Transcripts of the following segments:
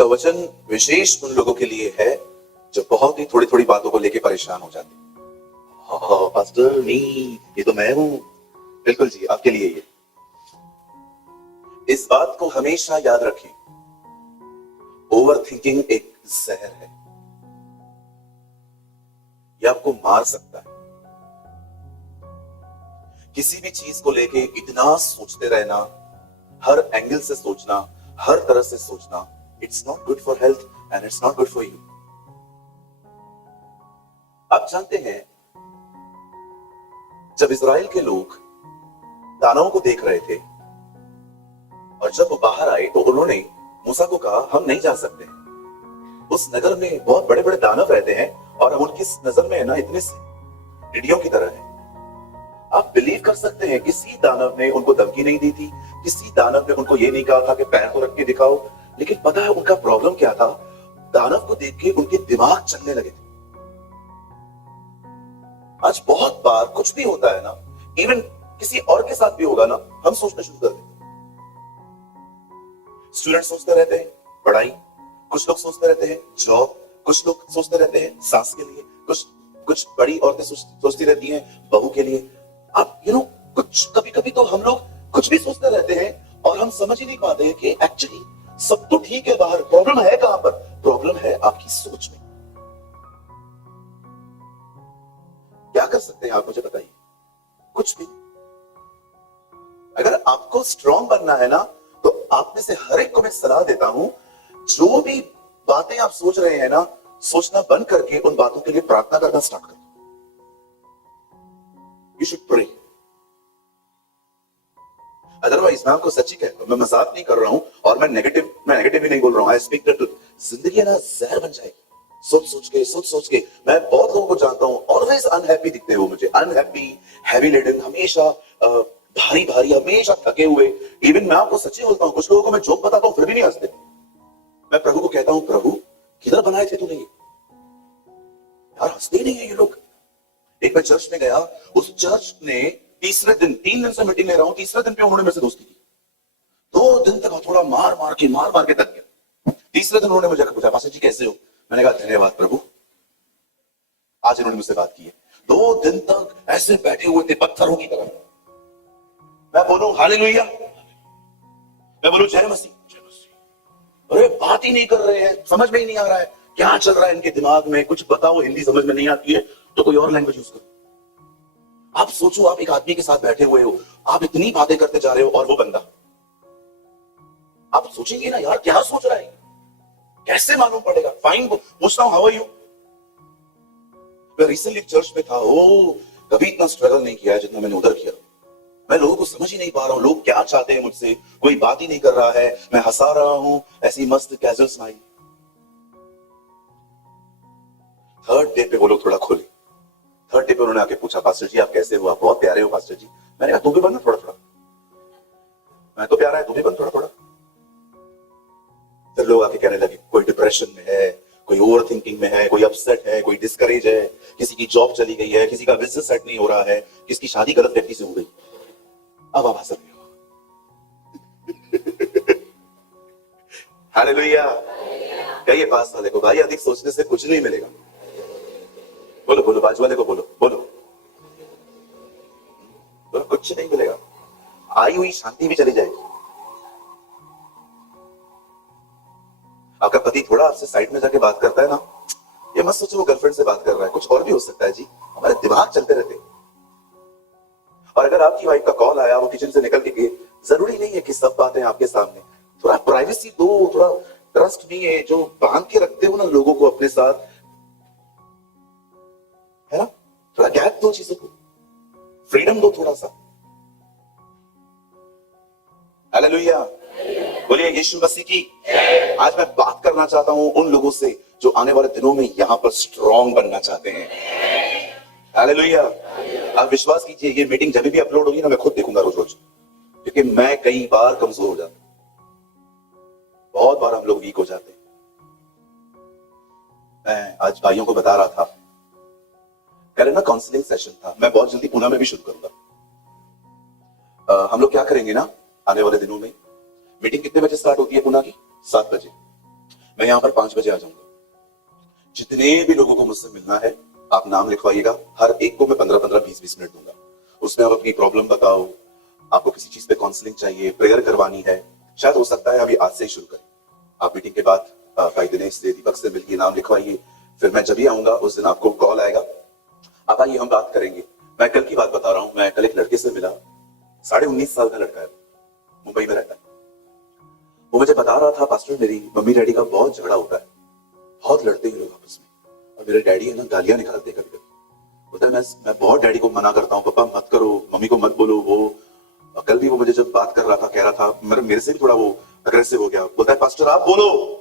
का वचन विशेष उन लोगों के लिए है जो बहुत ही थोड़ी थोड़ी बातों को लेके परेशान हो जाते हैं। हाँ पास्टर नहीं, ये तो मैं हूं। बिल्कुल जी, आपके लिए ये। इस बात को हमेशा याद रखें, ओवर थिंकिंग एक जहर है, ये आपको मार सकता है। किसी भी चीज को लेके इतना सोचते रहना, हर एंगल से सोचना, हर तरह से सोचना, it's not good for health and it's not good for you. आप जानते हैं, जब इजराइल के लोग दानवों को देख रहे थे और जब वो बाहर आए तो उन्होंने मूसा को कहा, हम नहीं जा सकते, उस नगर में बहुत बड़े बड़े दानव रहते हैं और हम उनकी नजर में है ना इतने से टिड्डियों की तरह है। आप बिलीव कर सकते हैं, किसी दानव ने उनको धमकी नहीं दी थी, किसी दानव ने उनको ये नहीं कहा था कि पैर को रख के दिखाओ। लेकिन पता है उनका प्रॉब्लम क्या था? दानव को देख के उनके दिमाग चलने लगे थे। आज बहुत बार कुछ भी होता है ना, इवन किसी और के साथ भी होगा ना, हम सोचना शुरू कर देते। स्टूडेंट सोचते रहते हैं पढ़ाई, कुछ लोग सोचते रहते हैं जॉब, कुछ लोग सोचते रहते हैं सास के लिए, कुछ बड़ी औरतें सोचती रहती हैं बहू के लिए। आप कुछ कभी कभी तो हम लोग कुछ भी सोचते रहते हैं और हम समझ ही नहीं पाते हैं कि एक्चुअली सब तो ठीक है बाहर, प्रॉब्लम है कहां पर? प्रॉब्लम है आपकी सोच में। क्या कर सकते हैं आप, मुझे बताइए? कुछ भी। अगर आपको स्ट्रांग बनना है ना, तो आप में से हर एक को मैं सलाह देता हूं, जो भी बातें आप सोच रहे हैं ना, सोचना बंद करके उन बातों के लिए प्रार्थना करना स्टार्ट करो। You should pray. अदरवाइज मैं आपको सच्ची कहता हूं, मैं मजाक नहीं कर रहा हूं और मैं नेगेटिव ही नहीं बोल रहा हूं। I speak the truth. जिंदगी ना जहर बन जाएगी सोच सोच के। मैं बहुत लोगों को जानता हूं, ऑलवेज अनहैप्पी दिखते हो मुझे, अनहैप्पी, हैवी लेडन, हमेशा भारी भारी, हमेशा थके हुए। इवन मैं आपको सच्ची बोलता हूं, कुछ लोगों को मैं जोक बताता हूं फिर भी नहीं हंसते। मैं प्रभु को कहता हूं, प्रभु किधर बनाए थे तूने ये? यार हंसते ही नहीं है ये लोग। एक मैं चर्च में गया, उस चर्च ने तीसरे दिन, 3 दिन से मीटिंग ले रहा हूं, तीसरे दिन पे उन्होंने मेरे से दोस्ती की। 2 दिन तक थोड़ा मार मार के तक गया। तीसरे दिन उन्होंने मुझे पूछा, पास्टर जी कैसे हो? मैंने कहा धन्यवाद प्रभु, आज इन्होंने मुझसे बात की है। 2 दिन तक ऐसे बैठे हुए थे पत्थरों की तरह। मैं बोलूं हालेलुया, मैं बोलूं जय मसीह, अरे बात ही नहीं कर रहे हैं, समझ में ही नहीं आ रहा है क्या चल रहा है इनके दिमाग में। कुछ बताओ, हिंदी समझ में नहीं आती है तो कोई और लैंग्वेज यूज करो। आप सोचो, आप एक आदमी के साथ बैठे हुए हो, आप इतनी बातें करते जा रहे हो और वो बंदा, आप सोचेंगे ना यार क्या सोच रहा है, कैसे मालूम पड़ेगा? फाइन, पूछता हूं हाउ आर यू। मैं रिसेंटली चर्च में था, कभी इतना स्ट्रगल नहीं किया है जितना मैंने उधर किया। मैं लोगों को समझ ही नहीं पा रहा हूं, लोग क्या चाहते हैं मुझसे, कोई बात ही नहीं कर रहा है। मैं हंसा रहा हूं, ऐसी मस्त कैजुअल स्माइल। 3rd डे पे वो लोग थोड़ा खोले। 3rd डे पे उन्होंने आके पूछा, पास्टर जी आप कैसे हो? आप बहुत प्यारे हो पास्टर जी। मैंने कहा तू भी बन ना थोड़ा थोड़ा, मैं तो प्यारा है, तू भी बन थोड़ा थोड़ा। फिर लोग आके कहने लगे कोई डिप्रेशन में है, कोई ओवर थिंकिंग में है, कोई अपसेट है, कोई डिस्करेज है, किसी की जॉब चली गई है, किसी का बिजनेस सेट नहीं हो रहा है, किसी की शादी गलत व्यक्ति से हो गई। अब आप हंस रहे हो। हालेलुया। कहिए पास वाले को, भाई अधिक सोचने से कुछ नहीं मिलेगा। बोलो बोलो, बाजू वाले को बोलो बोलो, बोलो कुछ नहीं मिलेगा, आई हुई शांति भी चली जाएगी। आपका पति थोड़ा आपसे साइड में जाके बात करता है ना, ये मत सोचो वो गर्लफ्रेंड से बात कर रहा है, कुछ और भी हो सकता है जी। हमारे दिमाग चलते रहते हैं। और अगर आपकी वाइफ का कॉल आया, वो किचन से निकल के गए, जरूरी नहीं है कि सब बातें आपके सामने। थोड़ा प्राइवेसी दो, थोड़ा ट्रस्ट भी है जो बांध के रखते हो ना लोगों को अपने साथ, है ना? थोड़ा गैप दो चीजों को, फ्रीडम दो थोड़ा सा। हालेलुया, बोलिए यीशु मसीह की। आज मैं बात करना चाहता हूं उन लोगों से जो आने वाले दिनों में यहां पर स्ट्रांग बनना चाहते हैं। हालेलुया। आप विश्वास कीजिए, ये मीटिंग जब भी अपलोड होगी ना, मैं खुद देखूंगा रोज रोज, क्योंकि मैं कई बार कमजोर हो जाता हूं, बहुत बार हम लोग वीक हो जाते हैं। मैं आज भाइयों को बता रहा था, कल ना काउंसलिंग सेशन था, मैं बहुत जल्दी पुणे में भी शुरू करूंगा। हम लोग क्या करेंगे ना, आने वाले दिनों में मीटिंग कितने बजे स्टार्ट होती है पुणे की? 7 बजे। मैं यहाँ पर 5 बजे आ जाऊंगा। जितने भी लोगों को मुझसे मिलना है आप नाम लिखवाइएगा, हर एक को मैं 15-15, 20-20 मिनट दूंगा। उसमें आप अपनी प्रॉब्लम बताओ, आपको किसी चीज पे काउंसलिंग चाहिए, प्रेयर करवानी है, शायद हो सकता है अभी आज से ही शुरू करें। आप मीटिंग के बाद भाई दिनेश से, दीपक से मिलिए, नाम लिखवाइए, फिर मैं जब भी आऊंगा उस दिन आपको कॉल आएगा, आप आइए, हम बात करेंगे। मैं कल की बात बता रहा हूं, मैं कल एक लड़के से मिला, 19.5 साल का लड़का है, मुंबई में रहता है। वो मुझे बता रहा था, पास्टर मेरी मम्मी डैडी का बहुत झगड़ा होता है, बहुत लड़ते हैं लोग आपस में, और मेरे डैडी है ना गालियां निकालते कभी कभी। बोलता है मैं बहुत डैडी को मना करता हूँ, पापा मत करो, मम्मी को मत बोलो। वो कल भी वो मुझे जब बात कर रहा था, कह रहा था, मेरे से भी थोड़ा वो अग्रेसिव हो गया। बोलता है पास्टर आप बोलो,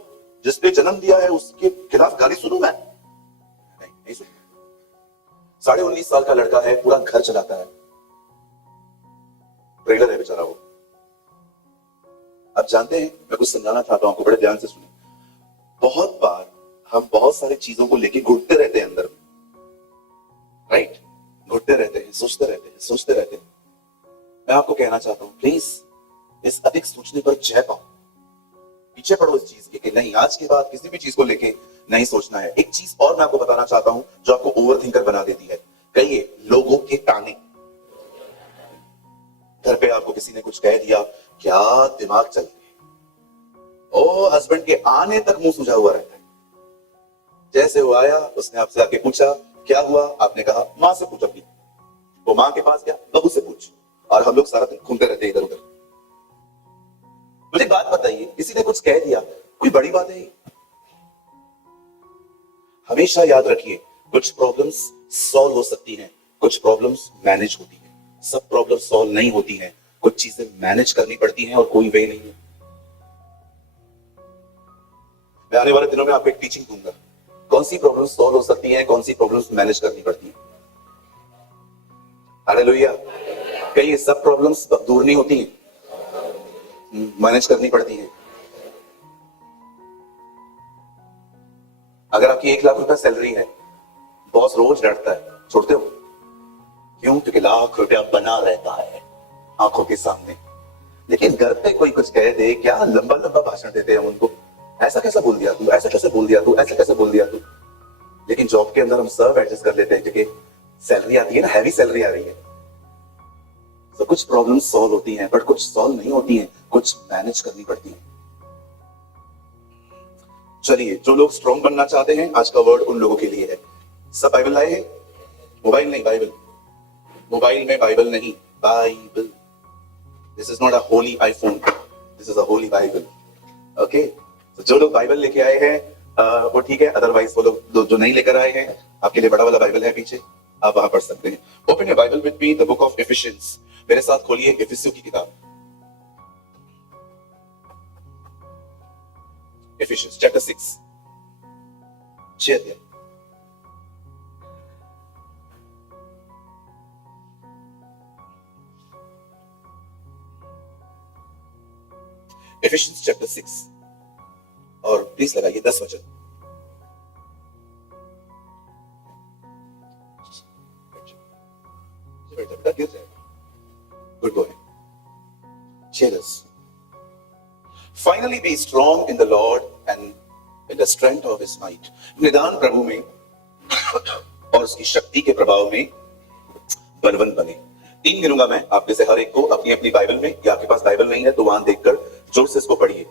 जिसने जन्म दिया है उसके खिलाफ गाली सुनूं मैं? नहीं सुनूं। 19.5 साल का लड़का है, पूरा घर चलाता है, ट्रेलर है बेचारा वो। आप जानते हैं, मैं कुछ समझाना चाहता हूं आपको, बड़े ध्यान से सुनिए। बहुत बार हम बहुत सारी चीजों को लेके घुटते रहते हैं अंदर में, राइट? घुटते रहते हैं, सोचते रहते हैं। मैं आपको कहना चाहता हूं, प्लीज इस अधिक सोचने पर जय पाओ, पीछे पड़ो इस चीज के कि नहीं, आज के बाद किसी भी चीज को लेके नहीं सोचना है। एक चीज और मैं आपको बताना चाहता हूं जो आपको ओवर थिंकर बना देती है, कहिए लोगों के ताने। घर पे आपको किसी ने कुछ कह दिया, क्या दिमाग चलते हैं, ओ हस्बैंड के आने तक मुंह सूझा हुआ रहता है। जैसे वो आया, उसने आपसे आके पूछा क्या हुआ, आपने कहा मां से पूछ अपनी, वो मां के पास गया, बहू से पूछ, और हम लोग सारा दिन घूमते रहते हैं इधर उधर। मुझे बात बताइए, किसी ने कुछ कह दिया, कोई बड़ी बात है? हमेशा याद रखिए, कुछ प्रॉब्लम्स सॉल्व हो सकती हैं, कुछ प्रॉब्लम्स मैनेज होती हैं। सब प्रॉब्लम सॉल्व नहीं होती हैं, कुछ चीजें मैनेज करनी पड़ती हैं और कोई वे नहीं है। मैं आने वाले दिनों में आपको एक टीचिंग दूंगा, कौन सी प्रॉब्लम्स सॉल्व हो सकती हैं, कौन सी प्रॉब्लम्स मैनेज करनी पड़ती हैं। हालेलुया। कई सब प्रॉब्लम्स दूर नहीं होती हैं, मैनेज करनी पड़ती हैं। अगर आपकी 1 लाख रुपया सैलरी है, बॉस रोज डांटता है, छोड़ते हो? क्यों? क्योंकि लाख रुपया बना रहता है आंखों के सामने। लेकिन घर पे कोई कुछ कह दे, क्या लंबा लंबा भाषण देते हैं उनको, ऐसा कैसा बोल दिया तू, ऐसा कैसे बोल दिया तू, ऐसा कैसे बोल दिया तू। लेकिन जॉब के अंदर हम सब एडजस्ट कर लेते हैं, क्योंकि सैलरी आती है ना, हैवी सैलरी आ रही है। तो कुछ प्रॉब्लम सॉल्व होती हैं, बट कुछ सॉल्व नहीं होती हैं, कुछ मैनेज करनी पड़ती है। चलिए, जो लोग स्ट्रॉन्ग बनना चाहते हैं, आज का वर्ड उन लोगों के लिए है। सब बाइबल लाए हैं? मोबाइल नहीं, बाइबल। मोबाइल में बाइबल नहीं, Bible. This is not a Holi iPhone, this is a Holi Bible. Okay, तो जो लोग बाइबल लेके आए हैं वो ठीक है, अदरवाइज वो लोग जो नहीं लेकर आए हैं, आपके लिए बड़ा वाला बाइबल है पीछे, आप वहां पढ़ सकते हैं। Open your Bible with me, the book of efficiency. मेरे साथ खोलिए इफिसियों की किताब, Ephesians chapter 6, 6 अध्याय। Ephesians chapter 6 और प्लीज लगाइए 10 वचन। बेटा गिर जाएगा। Good boy. Cheers. Finally be strong in the Lord and in the strength of his might. निदान प्रभु में और उसकी शक्ति के प्रभाव में बलवान बने। 3 गिनूंगा मैं, आप में से हर एक को अपनी अपनी बाइबल में, या आपके पास बाइबल नहीं है तो वहां देखकर जोर से इसको पढ़िए,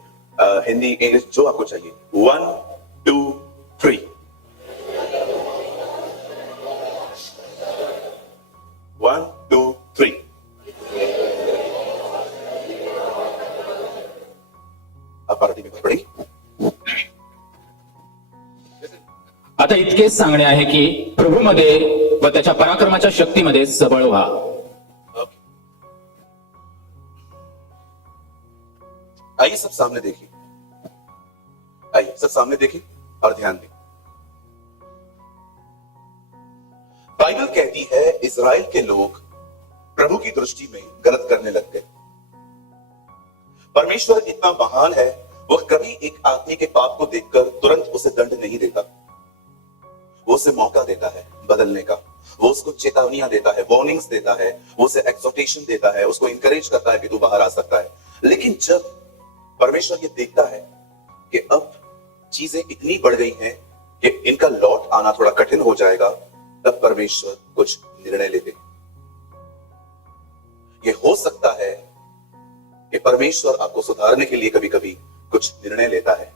हिंदी इंग्लिश जो आपको चाहिए। 1 2 3। 1 2 3। आप मराठी में पढ़ेंगे। आता इतकेच सांगणे आहे की प्रभूमध्ये व त्याच्या पराक्रमाच्या शक्तीमध्ये सबळ व्हा। आइए सब सामने देखिए, आइए सब सामने देखिए और ध्यान दें। बाइबल कहती है इजराइल के लोग प्रभु की दृष्टि में गलत करने लग गए। परमेश्वर इतना महान है, वह कभी एक आदमी के पाप को देखकर तुरंत उसे दंड नहीं देता, वो उसे मौका देता है बदलने का, वो उसको चेतावनियां देता है, वार्निंग्स देता है, वो उसे एक्सोर्टेशन देता है, उसको इंकरेज करता है कि तू बाहर आ सकता है। लेकिन जब परमेश्वर ये देखता है कि अब चीजें इतनी बढ़ गई हैं कि इनका लौट आना थोड़ा कठिन हो जाएगा, तब परमेश्वर कुछ निर्णय लेते हैं। ये हो सकता है कि परमेश्वर आपको सुधारने के लिए कभी कभी कुछ निर्णय लेता है।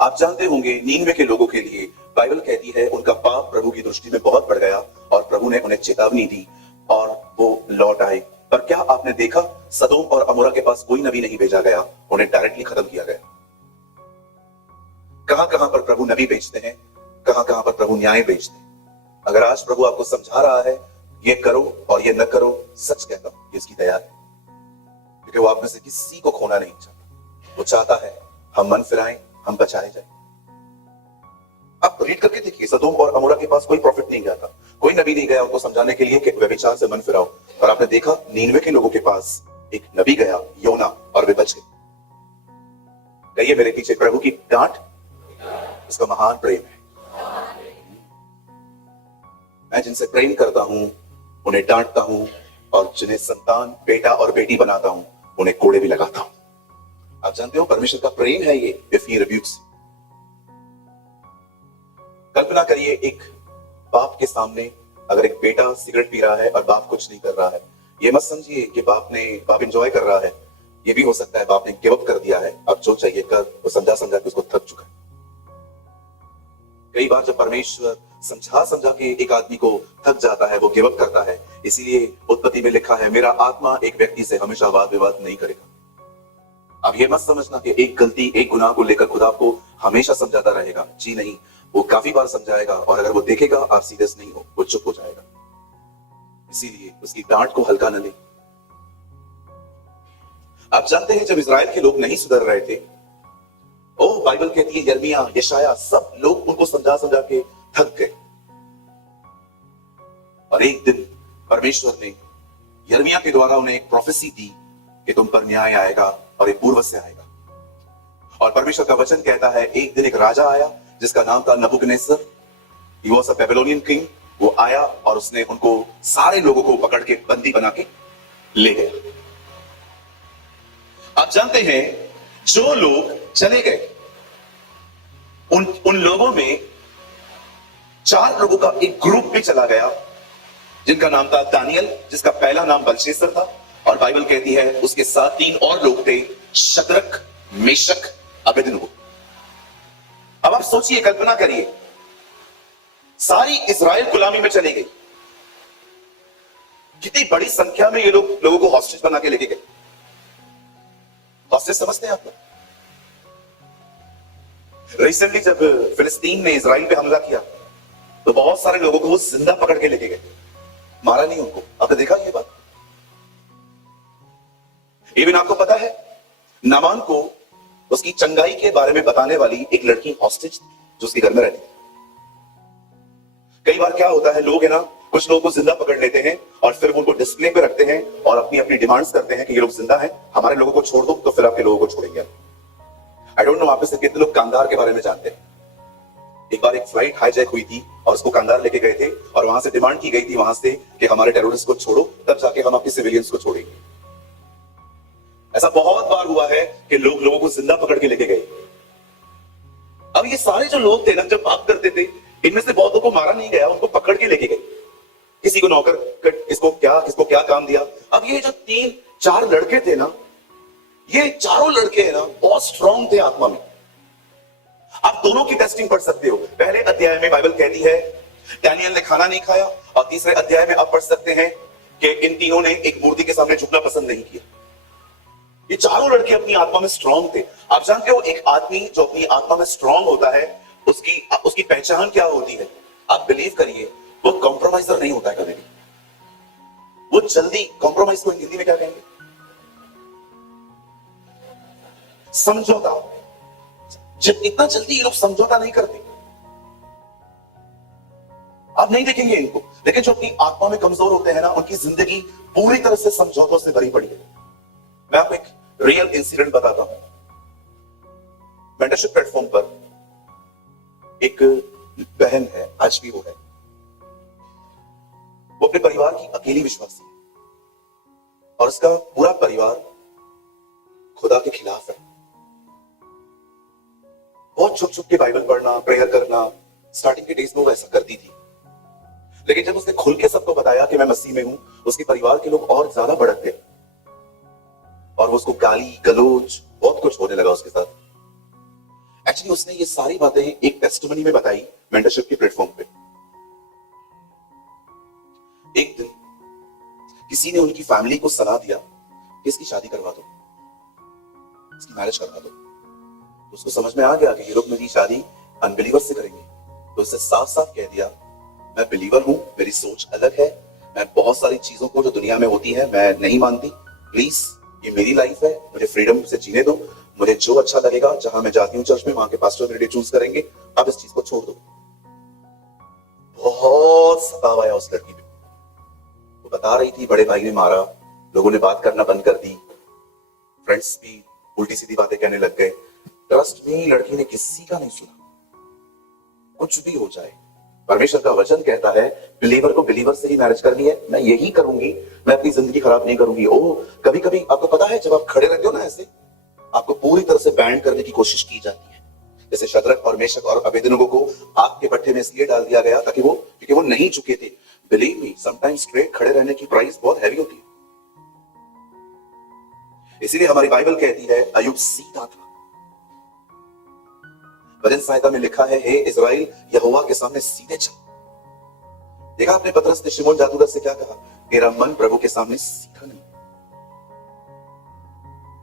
आप जानते होंगे, नीनवे के लोगों के लिए बाइबल कहती है उनका पाप प्रभु की दृष्टि में बहुत बढ़ गया और प्रभु ने उन्हें चेतावनी दी और वो लौट आए। पर क्या आपने देखा, सदोम और अमोरा के पास कोई नबी नहीं भेजा गया, उन्हें डायरेक्टली खत्म किया गया। कहां कहां पर प्रभु नबी भेजते हैं, कहां कहां पर प्रभु न्याय भेजते हैं। अगर आज प्रभु आपको समझा रहा है ये करो और ये न करो, सच कहता हूं ये इसकी दया है, क्योंकि वो आप में से किसी को खोना नहीं चाहता। वो चाहता है हम मन फिराएं, हम बचाए जाए। आप रीड करके देखिए, सदोम और अमोरा के पास कोई प्रॉफिट नहीं गया था, कोई नबी नहीं गया उनको समझाने के लिए कि व्यभिचार से मन फिराओ। और आपने देखा नीनवे के लोगों के पास एक नबी गया, योना, और वे बच गए। कहिए मेरे पीछे, प्रभु की डांट उसका महान प्रेम है। मैं जिनसे प्रेम करता हूं उन्हें डांटता हूं, और जिन्हें संतान, बेटा और बेटी बनाता हूं उन्हें कोड़े भी लगाता हूं। आप जानते हो परमेश्वर का प्रेम है ये, इफ ही रिब्यूक्स। कल्पना करिए एक बाप के सामने अगर एक बेटा सिगरेट पी रहा है और बाप कुछ नहीं कर रहा है। ये मत समझिए कि बाप एंजॉय कर रहा है। ये भी हो सकता है बाप ने गिव अप कर दिया है, अब जो चाहिए कर, वो समझा समझा के उसको थक चुका है। कई बार जब परमेश्वर समझा समझा के एक आदमी को थक जाता है, वो गिव अप करता है। इसीलिए उत्पत्ति में लिखा है, मेरा आत्मा एक व्यक्ति से हमेशा वाद विवाद नहीं करेगा। अब ये मत समझना कि एक गलती, एक गुनाह को लेकर खुदा आपको हमेशा समझाता रहेगा। जी नहीं, वो काफी बार समझाएगा, और अगर वो देखेगा आप सीरियस नहीं हो, वो चुप हो जाएगा। इसीलिए उसकी डांट को हल्का न ले। आप जानते हैं जब इजराइल के लोग नहीं सुधर रहे थे, बाइबल कहती है यिर्मयाह, यशायाह, सब लोग उनको समझा समझा के थक गए। और एक दिन परमेश्वर ने यिर्मयाह के द्वारा उन्हें एक प्रोफेसी दी कि तुम पर न्याय आएगा और एक पूर्व से आएगा। और परमेश्वर का वचन कहता है एक दिन एक राजा आया जिसका नाम था Nebuchadnezzar. He was a Babylonian king. वो आया और उसने उनको सारे लोगों को पकड़ के बंदी बना के ले गया। आप जानते हैं जो लोग चले गए उन लोगों में 4 लोगों का एक ग्रुप भी चला गया जिनका नाम था दानियल, जिसका पहला नाम बलशेसर था। और बाइबल कहती है उसके साथ 3 और लोग थे, शद्रक, मेशक, अबेदनगो। अब आप सोचिए, कल्पना करिए, सारी इजराइल गुलामी में चली गई। कितनी बड़ी संख्या में ये लोगों को हॉस्टेज बना के लेके गए। हॉस्टेज समझते हैं आप लोग? रिसेंटली जब फिलिस्तीन ने इजराइल पे हमला किया तो बहुत सारे लोगों को वो जिंदा पकड़ के लेके गए, मारा नहीं उनको। आपने देखा ये बात? इवन आपको पता है नामान को उसकी चंगाई के बारे में बताने वाली एक लड़की हॉस्टेज जो उसके घर में रहती थी। कई बार क्या होता है, लोग है ना, कुछ लोगों को जिंदा पकड़ लेते हैं और फिर उनको डिस्प्ले पे रखते हैं और अपनी अपनी डिमांड्स करते हैं कि ये लोग जिंदा हैं, हमारे लोगों को छोड़ दो, तो फिर आपके लोगों को छोड़ेंगे। आई डोंट नो आप में से कितने लोग कांधार के बारे में जानते हैं। एक बार एक फ्लाइट हाईजैक हुई थी और उसको कांधार लेके गए थे और वहां से डिमांड की गई थी वहां से कि हमारे टेररिस्ट को छोड़ो, तब जाके हम अपने सिविलियंस को छोड़ेंगे। ऐसा बहुत बार हुआ है कि लोगों को जिंदा पकड़ के लेके गए। अब ये सारे जो लोग थे ना, जब बात करते थे, इनमें से बहुतों को मारा नहीं गया, उनको पकड़ के लेके गए। किसी को नौकर, किसको क्या काम दिया। अब ये जो 3-4 लड़के थे ना, ये चारों लड़के हैं ना, बहुत स्ट्रांग थे आत्मा में। आप दोनों की टेस्टिंग पढ़ सकते हो। पहले अध्याय में बाइबल कहती है दानियल ने खाना नहीं खाया, और तीसरे अध्याय में आप पढ़ सकते हैं कि इन तीनों ने एक मूर्ति के सामने झुकना पसंद नहीं किया। ये चारों लड़के अपनी आत्मा में स्ट्रांग थे। आप जानते हो एक आदमी जो अपनी आत्मा में स्ट्रांग होता है, उसकी पहचान क्या होती है? आप बिलीव करिए, वो कॉम्प्रोमाइजर नहीं होता है कभी भी। वो जल्दी, कॉम्प्रोमाइज को हिंदी में क्या कहेंगे? समझौता। जब इतना जल्दी ये लोग समझौता नहीं करते। आप नहीं देखेंगे इनको, लेकिन जो अपनी आत्मा में कमजोर होते हैं ना, उनकी जिंदगी पूरी तरह से समझौतों से भरी पड़ी है। मैं आपको एक रियल इंसिडेंट बताता हूं। मेंटरशिप प्लेटफॉर्म पर एक बहन है, आज भी वो है। वो अपने परिवार की अकेली विश्वासी है और उसका पूरा परिवार खुदा के खिलाफ है। बहुत छुप छुप के बाइबल पढ़ना, प्रेयर करना, स्टार्टिंग के डेज में वो ऐसा करती थी। लेकिन जब उसने खुल के सबको बताया कि मैं मसीह में हूं, उसके परिवार के लोग और ज्यादा भड़क गए और वो उसको गाली गलोच बहुत कुछ होने लगा उसके साथ। एक्चुअली उसने ये सारी बातें एक टेस्टिमनी में बताई मेंटरशिप के प्लेटफॉर्म पे। एक दिन किसी ने उनकी फैमिली को सलाह दिया कि इसकी शादी करवा दो, इसकी मैरिज करवा दो। तो उसको समझ में आ गया कि ये लोग मेरी शादी अनबिलीवर से करेंगे, तो उसने साफ साफ कह दिया मैं बिलीवर हूं, मेरी सोच अलग है, मैं बहुत सारी चीजों को जो दुनिया में होती है मैं नहीं मानती, प्लीज ये मेरी लाइफ है, मुझे फ्रीडम से जीने दो, मुझे जो अच्छा लगेगा, जहां मैं जाती हूँ चर्च में वहां के पास्टर मेरे लिए चूज करेंगे, आप इस चीज को छोड़ दो। बहुत सताव आया उस लड़की पे। वो बता रही थी बड़े भाई ने मारा, लोगों ने बात करना बंद कर दी, फ्रेंड्स भी उल्टी सीधी बातें कहने लग गए। ट्रस्ट में लड़की ने किसी का नहीं सुना। कुछ भी हो जाए, परमेश्वर का वचन कहता है बिलीवर को बिलीवर से ही मैरिज करनी है, मैं यही करूंगी, मैं अपनी जिंदगी खराब नहीं करूंगी। ओह, कभी कभी आपको पता है जब आप खड़े रहते हो ना ऐसे, आपको पूरी तरह से बैंड करने की कोशिश की जाती है। जैसे शद्रक और मेशक और अबेदनगो को आग के भट्ठे में इसलिए डाल दिया गया ताकि क्योंकि वो नहीं झुके थे। बिलीव मी, समटाइम्स स्ट्रेट खड़े रहने की प्राइस बहुत हैवी होती है। इसीलिए हमारी बाइबल कहती है अय्यूब सीधा था। भजन संहिता में लिखा है, हे इज़राइल यहोवा के सामने सीधे चल। देखा आपने पतरस ने शिमोन जादूगर से क्या कहा, तेरा मन प्रभु के सामने सीधा नहीं।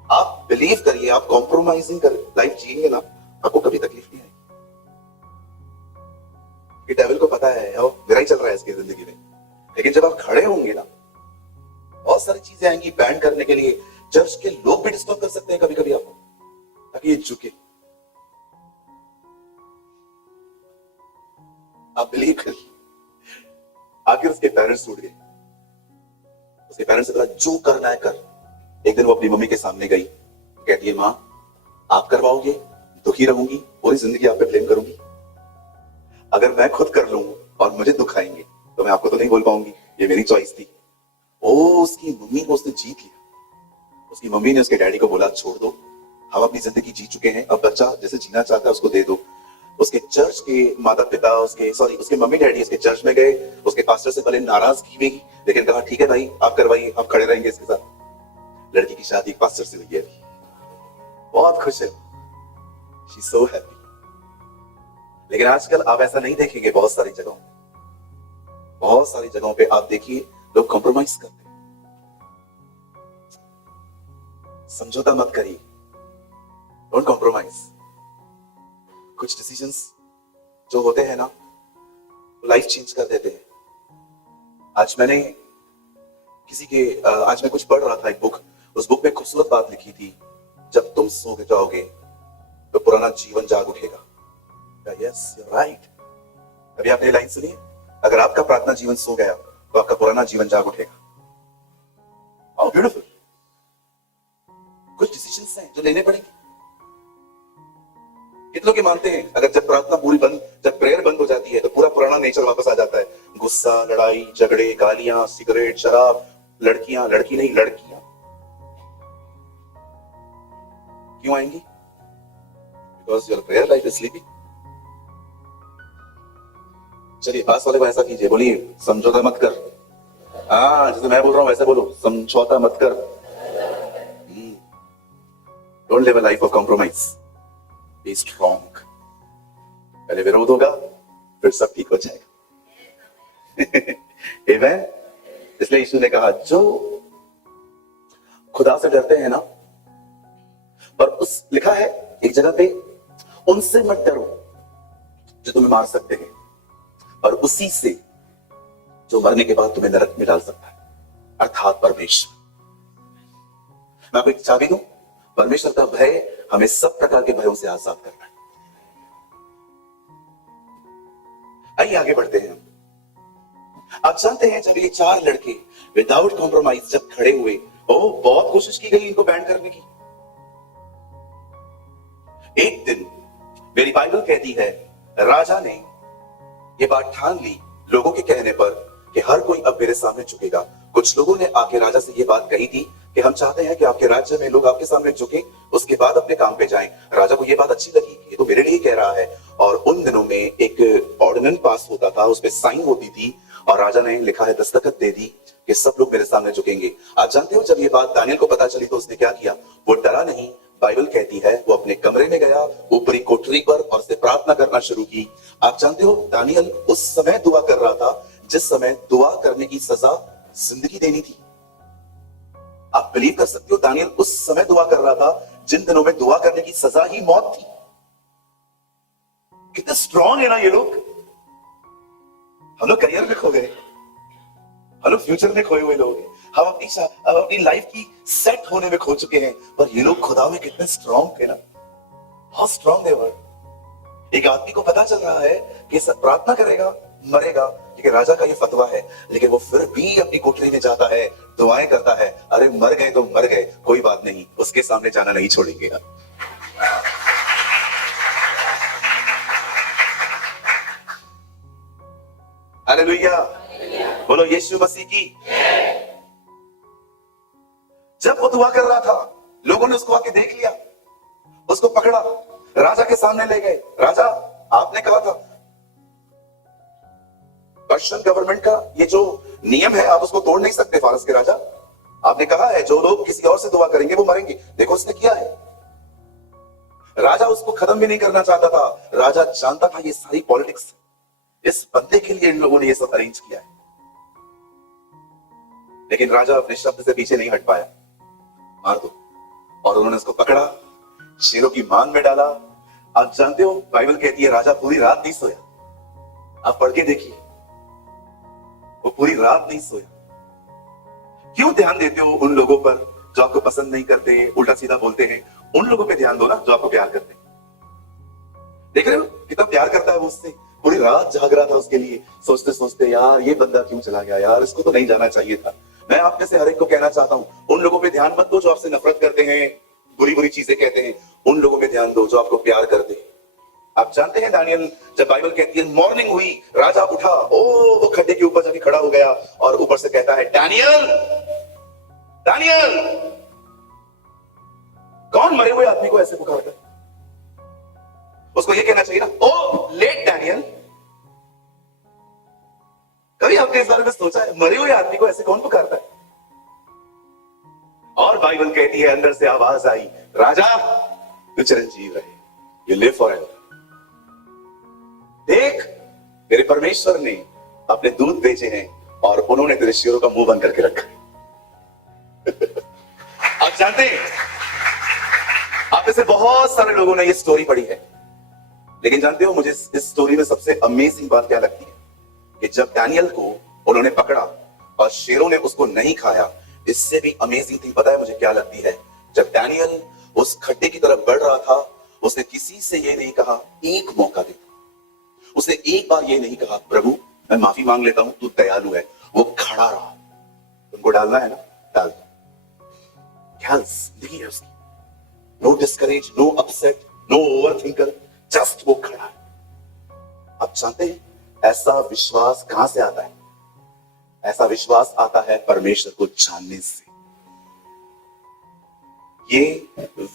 आप बिलीव करिए, आप कॉम्प्रोमाइजिंग कर लाइफ जिएंगे ना, आपको कभी तकलीफ नहीं आएगी। कि डेविल को पता है मेरा ही चल रहा है इसकी जिंदगी में। लेकिन जब आप खड़े होंगे ना, बहुत सारी चीजें आएंगी बैंड करने के लिए। चर्च के लोग भी डिस्टर्ब कर सकते हैं कभी कभी आपको, ताकि ये झुके। आप बिलीव करिए, आखिर उसके पेरेंट्स टूट गए। उसके पेरेंट्स से कहा जो करना है कर। एक दिन वो अपनी मम्मी के सामने गई, कहती है मां आप करवाओगे, दुखी रहूंगी, पूरी जिंदगी आप पे ब्लेम करूंगी। अगर मैं खुद कर लूं और मुझे दुख आएंगे तो मैं आपको तो नहीं बोल पाऊंगी, ये मेरी चॉइस थी। ओ, उसकी मम्मी को उसने जीत लिया। उसकी मम्मी ने उसके डैडी को बोला छोड़ दो, हम अपनी जिंदगी जी चुके हैं, अब बच्चा जैसे जीना चाहता है उसको दे दो। उसके चर्च के माता पिता, उसके मम्मी डैडी उसके चर्च में गए। उसके पास्टर से भले नाराजगी हुई, लेकिन कहा ठीक है भाई आप करवाइए, आप खड़े रहेंगे इसके साथ। लड़की की शादी एक पास्टर से हुई है, बहुत खुश है, शी सो हैप्पी। लेकिन आजकल आप ऐसा नहीं देखेंगे। बहुत सारी जगहों पे आप देखिए लोग कॉम्प्रोमाइज करते हैं। समझौता मत करिए, डोंट कॉम्प्रोमाइज। कुछ डिसीजंस जो होते हैं ना, लाइफ चेंज कर देते हैं। आज मैं कुछ पढ़ रहा था, एक बुक, उस बुक में खूबसूरत बात लिखी थी, जब तुम सो जाओगे तो पुराना जीवन जाग उठेगा। Yes, you are right. अभी आपने लाइन सुनी, अगर आपका प्रार्थना जीवन सो गया तो आपका पुराना जीवन जाग उठेगा। How beautiful. कुछ डिसीजंस हैं जो लेने पड़ेंगे। कितनों के मानते हैं अगर जब प्रार्थना जब प्रेयर बंद हो जाती है तो पूरा पुराना नेचर वापस आ जाता है। गुस्सा, लड़ाई झगड़े, गालियां, सिगरेट, शराब, लड़कियां, लड़की नहीं लड़कियां। क्यों आएंगी? Because your prayer life is sleeping. चलिए पास वाले को ऐसा कीजिए, बोलिए समझौता मत कर। जैसे मैं बोल रहा हूं वैसे बोलो, समझौता मत कर। Don't live a life of compromise, be strong. पहले विरोध होगा, फिर सब ठीक हो जाएगा। आमेन। इसलिए यीशु ने कहा जो खुदा से डरते हैं ना, और लिखा है एक जगह पे, उनसे मत डरो जो तुम्हें मार सकते हैं, और उसी से जो मरने के बाद तुम्हें नरक में डाल सकता है, अर्थात परमेश्वर। मैं आपको एक चाबी दूं, परमेश्वर का भय हमें सब प्रकार के भयों से आजाद करना है। आइए आगे बढ़ते हैं। आप जानते हैं जब ये 4 लड़के विदाउट कॉम्प्रोमाइज जब खड़े हुए, बहुत कोशिश की गई इनको बैंड करने की। एक दिन मेरी बाइबल कहती है राजा ने ये बात ठान ली लोगों के कहने पर कि हर कोई अब मेरे सामने झुकेगा। कुछ लोगों ने आके राजा से ये बात कही थी कि हम चाहते हैं कि आपके राज्य में लोग आपके सामने झुके, उसके बाद अपने काम पे जाएं। राजा को ये बात अच्छी लगी, ये तो मेरे लिए कह रहा है। और उन दिनों में एक ऑर्डिनेंस पास होता था, उस पे साइन होती थी और राजा ने लिखा है, दस्तखत दे दी कि सब लोग मेरे सामने झुकेंगे। आप जानते हो जब ये बात दानियल को पता चली तो उसने क्या किया? वो डरा नहीं, बाइबल कहती है वो अपने कमरे में गया, ऊपरी कोठरी पर, और उसने प्रार्थना करना शुरू की। आप जानते हो दानियल उस समय दुआ कर रहा था जिस समय दुआ करने की सजा जिंदगी देनी थी। आप बिलीव कर सकते हो दानियल उस समय दुआ कर रहा था जिन दिनों में दुआ करने की सजा ही मौत थी। कितने स्ट्रांग है ना ये लोग। हम लोग करियर में खो गए, हम लोग फ्यूचर में खोए हुए लोग हैं, हम अपनी लाइफ की सेट होने में खो चुके हैं, पर ये लोग खुदा में कितने स्ट्रांग थे ना, बहुत स्ट्रांग है। वर्ड एक आदमी को पता चल रहा है कि सब प्रार्थना करेगा मरेगा, लेकिन राजा का ये फतवा है, लेकिन वो फिर भी अपनी कोठरी में जाता है, दुआएं करता है। अरे मर गए तो मर गए, कोई बात नहीं, उसके सामने जाना नहीं छोड़ेंगे। हालेलुया, बोलो यीशु मसीह की। जब वो दुआ कर रहा था लोगों ने उसको आके देख लिया, उसको पकड़ा, राजा के सामने ले गए। राजा, आपने कहा था पर्शियन गवर्नमेंट का ये जो नियम है आप उसको तोड़ नहीं सकते। फारस के राजा, आपने कहा है जो लोग किसी और से दुआ करेंगे वो मरेंगे। देखो उसने किया है। राजा उसको खत्म भी नहीं करना चाहता था। राजा जानता था ये सारी पॉलिटिक्स, इस बंदे के लिए इन लोगों ने ये सब अरेंज किया है, लेकिन राजा अपने शब्द से पीछे नहीं हट पाया। मार दो। और उन्होंने उसको पकड़ा, शेरों की मांग में डाला। आप जानते हो बाइबल कहती है राजा पूरी रात नहीं सोया। आप पढ़ के देखिए, वो पूरी रात नहीं सोया। क्यों ध्यान देते हो उन लोगों पर जो आपको पसंद नहीं करते, उल्टा सीधा बोलते हैं? उन लोगों पे ध्यान दो ना जो आपको प्यार करते हैं। देख रहे हो कितना प्यार करता है वो उससे। पूरी रात जाग रहा था उसके लिए, सोचते सोचते यार ये बंदा क्यों चला गया, यार इसको तो नहीं जाना चाहिए था। मैं आप में से हर एक को कहना चाहता हूं, उन लोगों पे ध्यान मत दो जो आपसे नफरत करते हैं, बुरी बुरी चीजें कहते हैं। उन लोगों पे ध्यान दो जो आपको प्यार करते हैं। आप जानते हैं दानियल, जब बाइबल कहती है मॉर्निंग हुई, राजा उठा, वो खड्डे के ऊपर जाके खड़ा हो गया और ऊपर से कहता है दानियल, दानियल। कौन मरे हुए आदमी को ऐसे पुकारता है? उसको ये कहना चाहिए ना, ओ लेट डैनियल। कभी आपने इस बारे में सोचा है मरे हुए आदमी को ऐसे कौन पुकारता है? और बाइबल कहती है अंदर से आवाज आई, राजा तू चिरंजीव रहे, यू लिव फॉरएवर। देख तेरे परमेश्वर ने अपने दूत भेजे हैं और उन्होंने तेरे शेरों का मुंह बंद करके रखा है। आप जानते हैं आप में से बहुत सारे लोगों ने ये स्टोरी पढ़ी है, लेकिन जानते हो मुझे इस स्टोरी में सबसे अमेजिंग बात क्या लगती है कि जब दानियल को उन्होंने पकड़ा और शेरों ने उसको नहीं खाया, इससे भी अमेजिंग थिंग पता है मुझे क्या लगती है? जब दानियल उस खड्डे की तरफ बढ़ रहा था, उसने किसी से ये नहीं कहा एक मौका दे। उसने एक बार ये नहीं कहा प्रभु मैं माफी मांग लेता हूं, तू दयालु है। वो खड़ा रहा। तुमको डालना है ना, डाल दो। क्या जिंदगी है उसकी। No discourage, no upset, no over thinker, just वो खड़ा है। आप जानते हैं ऐसा विश्वास कहां से आता है? ऐसा विश्वास आता है परमेश्वर को जानने से। ये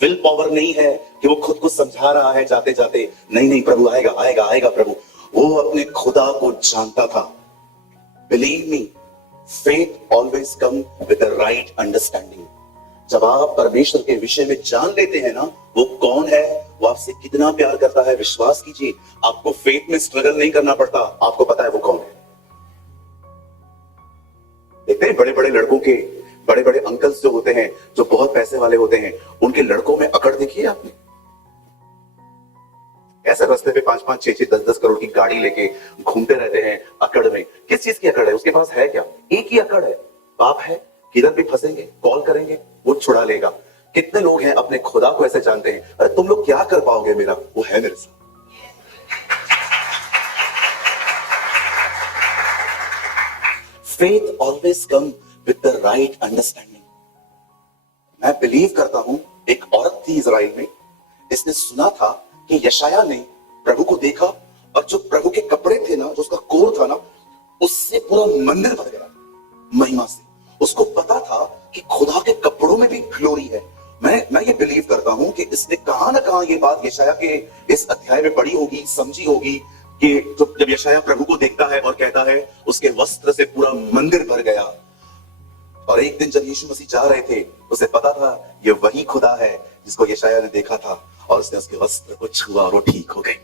विल पावर नहीं है कि वो खुद को समझा रहा है जाते जाते, नहीं नहीं प्रभु आएगा आएगा आएगा प्रभु। वो अपने खुदा को जानता था। Believe me, faith always come with the right understanding. जब आप परमेश्वर के विषय में जान लेते हैं ना वो कौन है, वो आपसे कितना प्यार करता है, विश्वास कीजिए आपको फेथ में स्ट्रगल नहीं करना पड़ता। आपको पता है वो कौन है। देखते हैं बड़े बड़े लड़कों के, बड़े बड़े अंकल्स जो होते हैं, जो बहुत पैसे वाले होते हैं, उनके लड़कों में अकड़ देखिए आपने। ऐसे रास्ते पे 5-5, 6-6, 10-10 करोड़ की गाड़ी लेके घूमते रहते हैं अकड़ में। किस चीज की अकड़ है? उसके पास है क्या? एक ही अकड़ है, पाप है। किधर भी फंसेंगे कॉल करेंगे वो छुड़ा लेगा। कितने लोग हैं अपने खुदा को ऐसे जानते हैं, अरे तुम लोग क्या कर पाओगे मेरा, वो है मेरे साथ। Faith always come with the right understanding. मैं बिलीव करता हूं एक औरत थी इजराइल में, इसने सुना था कि यशाया ने प्रभु को देखा और जो प्रभु के कपड़े थे ना, जो उसका कोर था ना, उससे पूरा मंदिर भर गया महिमा से। उसको पता था कि खुदा के कपड़ों में भी ग्लोरी है। मैं ये बिलीव करता हूं कि इसने कहां ना कहां ये बात यशाया के इस अध्याय में पढ़ी होगी, समझी होगी कि जब यशाया प्रभु को देखता है और कहता है उसके वस्त्र से पूरा मंदिर भर गया। और एक दिन जब यीशु मसीह जा रहे थे, उसे पता था ये वही खुदा है जिसको यशाया ने देखा था, और उसने उसके वस्त्र को छुआ और वो ठीक हो गए।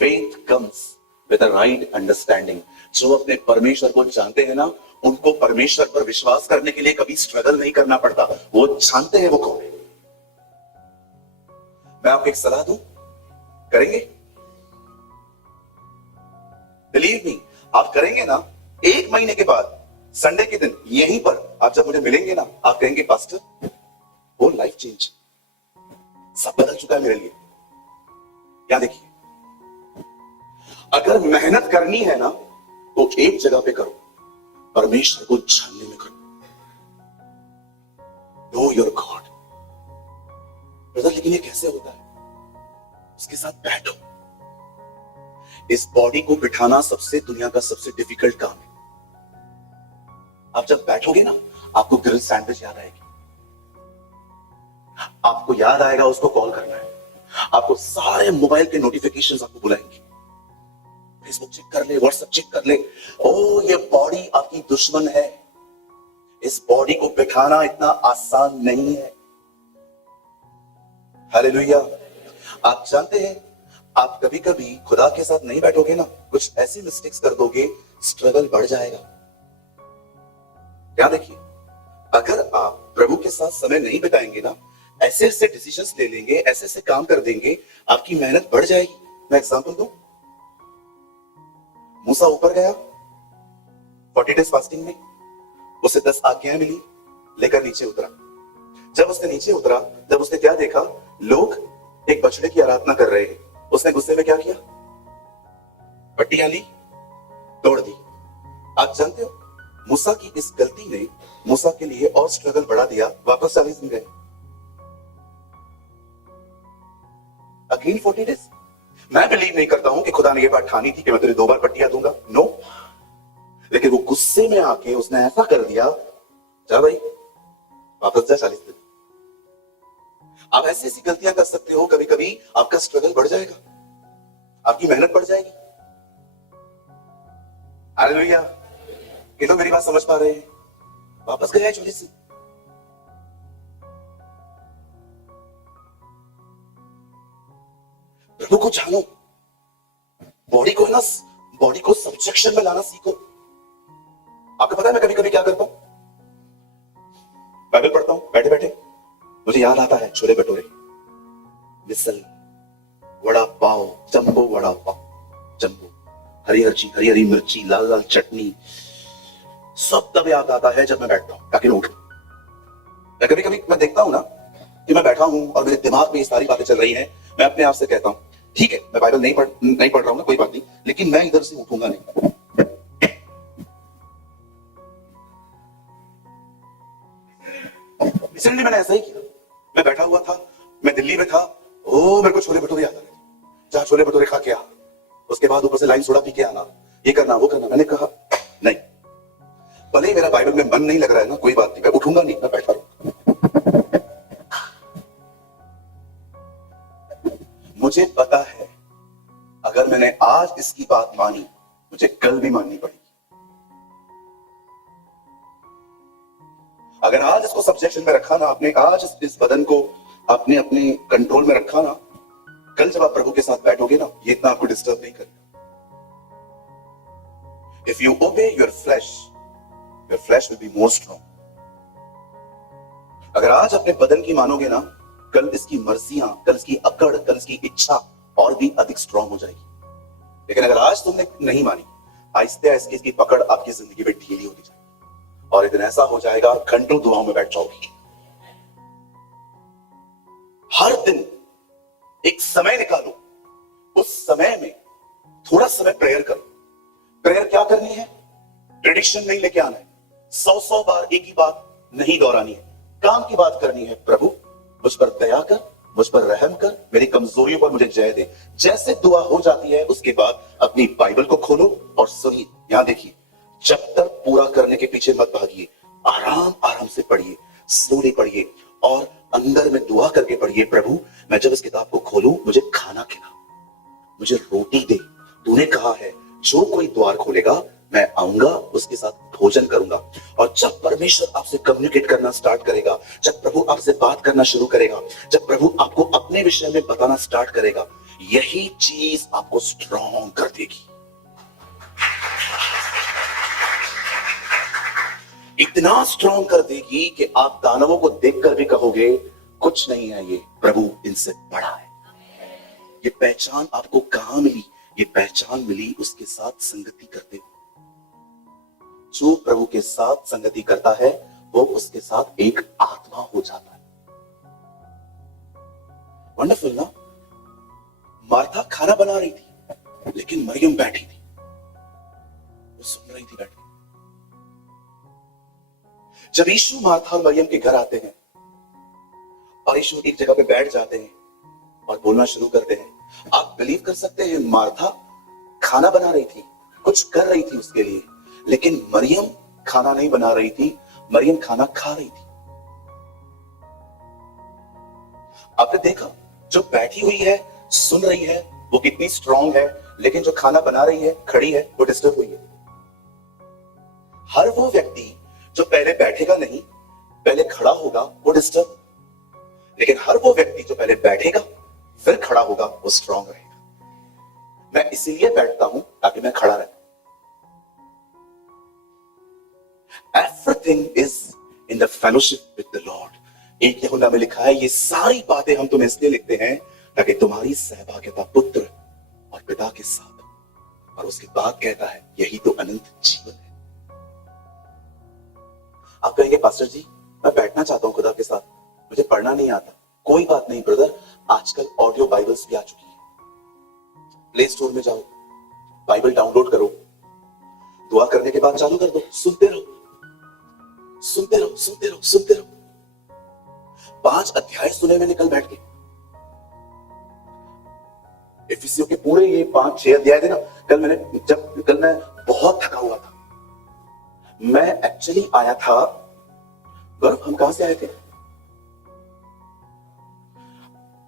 Faith comes with a right understanding. जो अपने परमेश्वर को जानते हैं ना, उनको परमेश्वर पर विश्वास करने के लिए कभी स्ट्रगल नहीं करना पड़ता। वो जानते हैं वो कौन है। मैं आपको एक सलाह दूं, करेंगे? बिलीव मी, आप करेंगे ना, 1 महीने के बाद संडे के दिन यहीं पर आप जब मुझे मिलेंगे ना, आप कहेंगे पास्टर वो लाइफ चेंज, सब बदल चुका है मेरे लिए। क्या देखिए, अगर मेहनत करनी है ना तो एक जगह पे करो, परमेश्वर को जानने में करो। Know your God. ब्रदर लेकिन ये कैसे होता है? उसके साथ बैठो। इस बॉडी को बिठाना सबसे दुनिया का सबसे डिफिकल्ट काम है। आप जब बैठोगे ना, आपको ग्रिल सैंडविच याद आएगी, आपको याद आएगा उसको कॉल करना है, आपको सारे मोबाइल के नोटिफिकेशंस आपको बुलाएंगे, फेसबुक चेक कर ले, व्हाट्सएप चेक कर ले। ओ ये बॉडी आपकी दुश्मन है। इस बॉडी को बिठाना इतना आसान नहीं है। हालेलुया। आप जानते हैं, आप कभी कभी खुदा के साथ नहीं बैठोगे ना, कुछ ऐसी मिस्टेक्स कर दोगे, स्ट्रगल बढ़ जाएगा। क्या देखिए, अगर आप प्रभु के साथ समय नहीं बिताएंगे ना, ऐसे ऐसे डिसीजंस ले लेंगे, ऐसे ऐसे काम कर देंगे, आपकी मेहनत बढ़ जाएगी। मैं एग्जांपल दूं, मूसा ऊपर गया 40 डेज फास्टिंग में, उसे 10 आज्ञाएं मिली, लेकर नीचे उतरा। जब उसने नीचे उतरा, जब उसने क्या देखा, लोग एक बछड़े की आराधना कर रहे हैं, उसने गुस्से में क्या किया, पट्टियां ली, तोड़ दी। आप जानते हो, मूसा की इस गलती ने मूसा के लिए और स्ट्रगल बढ़ा दिया। वापस 40 दिन गए, अगेन 40 डेज। मैं बिलीव नहीं करता हूं कि खुदा ने ये बात ठानी थी कि मैं तुझे 2 बार पट्टियां दूंगा, नो। लेकिन वो गुस्से में आके उसने ऐसा कर दिया, जा भाई वापस जा 40 दिन। आप ऐसी ऐसी गलतियां कर सकते हो, कभी कभी आपका स्ट्रगल बढ़ जाएगा, आपकी मेहनत बढ़ जाएगी। हालेलुया। कि तो मेरी बात समझ पा रहे हैं? वापस गया है 40 दिन। प्रभु को जानो, बॉडी को ना, बॉडी को सब्जेक्शन में लाना सीखो। आपको पता है मैं कभी कभी क्या करता हूं, बाइबल पढ़ता हूं बैठे बैठे, मुझे याद आता है छोले भटूरे, मिसल, वड़ा पाव, जंबो वड़ा पाव, जंबो, हरी हरी मिर्ची, लाल लाल चटनी, सब तब याद आता है जब मैं बैठता हूं ताकि मैं उठूं। मैं कभी कभी मैं देखता हूं ना कि मैं बैठा हूं और मेरे दिमाग में ये सारी बातें चल रही हैं, मैं अपने आप से कहता हूं ठीक है, मैं बाइबल नहीं पढ़ रहा हूं ना, कोई बात नहीं, लेकिन मैं इधर से उठूंगा नहीं। इसलिए मैंने ऐसा ही किया। मैं बैठा हुआ था, मैं दिल्ली में था, ओ मेरे को छोले भटूरे याद आ रहे, जा छोले भटूरे खा के आ, उसके बाद ऊपर से लाइन सोडा पी के आना, ये करना वो करना। मैंने कहा नहीं, भले ही मेरा बाइबल में मन नहीं लग रहा है ना, कोई बात नहीं, मैं उठूंगा नहीं, मैं बैठा रहूंगा। मुझे पता है अगर मैंने आज इसकी बात मानी, मुझे कल भी माननी पड़ेगी। अगर आज इसको सब्जेक्शन में रखा ना, आपने आज इस बदन को आपने अपने कंट्रोल में रखा ना, कल जब आप प्रभु के साथ बैठोगे ना, ये इतना आपको डिस्टर्ब नहीं करेगा। इफ यू ओबे your flash will be more strong. अगर आज अपने बदन की मानोगे ना, कल इसकी मर्जियां, कल इसकी अकड़, कल इसकी इच्छा और भी अधिक स्ट्रॉन्ग हो जाएगी। लेकिन अगर आज तुमने नहीं मानी, आहिस्ते आहिस्ते इसकी पकड़ आपकी जिंदगी में ढीली होती जाएगी, और एक दिन ऐसा हो जाएगा घंटों दुआओं में बैठ जाओगी। हर दिन एक समय निकालो, उस समय में थोड़ा समय प्रेयर करो। प्रेयर क्या करनी है? ट्रेडिशन नहीं लेके आना है, 100 बार एक ही बात नहीं दोहरानी है, काम की बात करनी है। प्रभु मुझ पर दया कर, मुझ पर रहम कर, मेरी कमजोरियों पर मुझे जय दे। जैसे दुआ हो जाती है, उसके बाद अपनी बाइबल को खोलो और सुनिए। यहां देखिए, चैप्टर पूरा करने के पीछे मत भागिए, आराम आराम से पढ़िए। स्लोली पढ़िए और अंदर में दुआ करके पढ़िए, प्रभु मैं जब इस किताब को खोलूं मुझे खाना खिला, मुझे रोटी दे। तूने कहा है जो कोई द्वार खोलेगा मैं आऊंगा, उसके साथ भोजन करूंगा। और जब परमेश्वर आपसे कम्युनिकेट करना स्टार्ट करेगा, जब प्रभु आपसे बात करना शुरू करेगा, जब प्रभु आपको अपने विषय में बताना स्टार्ट करेगा, यही चीज आपको स्ट्रॉन्ग कर देगी। इतना स्ट्रॉन्ग कर देगी कि आप दानवों को देखकर भी कहोगे कुछ नहीं है, ये प्रभु इनसे बड़ा है। ये पहचान आपको कहां मिली? ये पहचान मिली उसके साथ संगति करते हुए। जो प्रभु के साथ संगति करता है वो उसके साथ एक आत्मा हो जाता है। वंडरफुल ना? मार्था खाना बना रही थी लेकिन मरियम बैठी थी, वो सुन रही थी बैठी। जब यीशु मार्था और मरियम के घर आते हैं और यीशु एक जगह पे बैठ जाते हैं और बोलना शुरू करते हैं, आप बिलीव कर सकते हैं मार्था खाना बना रही थी, कुछ कर रही थी उसके लिए, लेकिन मरियम खाना नहीं बना रही थी, मरियम खाना खा रही थी। आपने देखा जो बैठी हुई है सुन रही है वो कितनी स्ट्रांग है, लेकिन जो खाना बना रही है खड़ी है वो डिस्टर्ब हुई है। हर वो व्यक्ति जो पहले बैठेगा नहीं पहले खड़ा होगा वो डिस्टर्ब, लेकिन हर वो व्यक्ति जो पहले बैठेगा फिर खड़ा होगा वो स्ट्रांग रहेगा। मैं इसीलिए बैठता हूं ताकि मैं खड़ा रहूं। Everything is in the fellowship with the Lord। एक यूहन्ना में लिखा है ये सारी बातें हम तुम्हें इसलिए लिखते हैं ताकि तुम्हारी सहभागिता पुत्र और पिता के साथ। और उसके बाद कहता है यही तो अनंत जीवन है। आप कहेंगे पास्टर जी मैं बैठना चाहता हूं खुदा के साथ, मुझे पढ़ना नहीं आता। कोई बात नहीं ब्रदर, आजकल ऑडियो बाइबल्स भी आ चुकी है। प्ले स्टोर में जाओ, बाइबल डाउनलोड करो, दुआ करने के बाद चालू कर दो, सुनते रहो सुनते रहो सुनते रहो सुनते रहो। 5 अध्याय सुने मैंने कल बैठ के। एफिसियों के पूरे ये 5-6 अध्याय थे ना, कल मैं बहुत थका हुआ था। मैं एक्चुअली आया था, गौरव हम कहां से आए थे?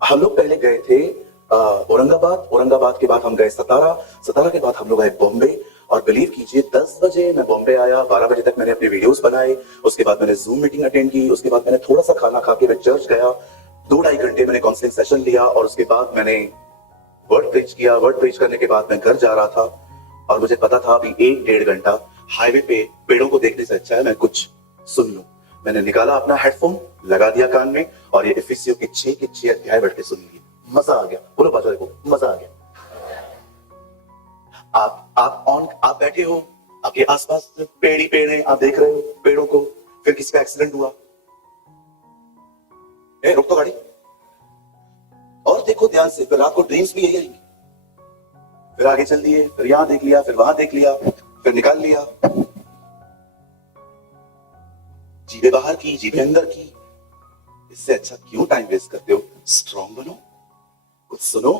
हम लोग पहले गए थे औरंगाबाद के बाद हम गए सतारा के बाद हम लोग आए बॉम्बे। और बिलीव कीजिए 10 बजे मैं बॉम्बे आया, 12 बजे तक मैंने अपने वीडियोस बनाए, उसके बाद मैंने जूम मीटिंग अटेंड की, उसके बाद मैंने थोड़ा सा खाना खा के मैं चर्च गया, 2-2.5 घंटे मैंने काउंसलिंग सेशन लिया और उसके बाद मैंने वर्ड प्रीच किया। वर्ड प्रीच करने के बाद मैं घर जा रहा था और मुझे पता था अभी 1-1.5 घंटा हाईवे पे पेड़ों को देखने से अच्छा है मैं कुछ सुन लूं। मैंने निकाला अपना हेडफोन, लगा दिया कान में और ये एफिसियों के 6 अध्याय बैठ के सुन लिए। मजा आ गया। बोलो बाजू को, मजा आ गया। आप बैठे हो, आपके आसपास पेड़ ही पेड़ हैं, आप देख रहे हो पेड़ों को, फिर किसी का एक्सीडेंट हुआ, रुक तो गाड़ी और देखो ध्यान से, फिर रात को ड्रीम्स भी यही आएंगे, फिर आगे चल दिए, फिर यहां देख लिया, फिर वहां देख लिया, फिर निकाल लिया, जीभे बाहर की, जीभे अंदर की। इससे अच्छा क्यों टाइम वेस्ट करते हो? स्ट्रॉन्ग बनो, कुछ सुनो।